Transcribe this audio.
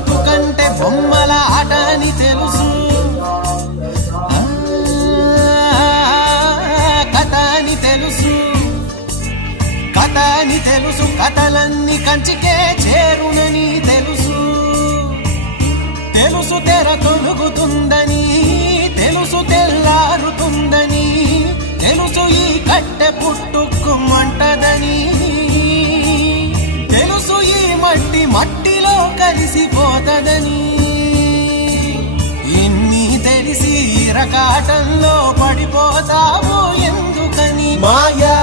బతుకంటే బొమ్మల ఆట అని తెలుసు, కథ అని తెలుసు, కథ అని తెలుసు, కథలన్నీ కంచికే చేరునని తెలుసు, తెలుసు తెర తొలుగుతుందని, తెలుసు తెల్లారుతుందని, తెలుసు ఈ కట్టె పుట్టుకుమంటదని, తెలుసు ఈ మట్టి మట్టిలో కలిసిపోతదని, ఇన్ని తెలిసి రకాటంలో పడిపోతావు ఎందుకని? మాయా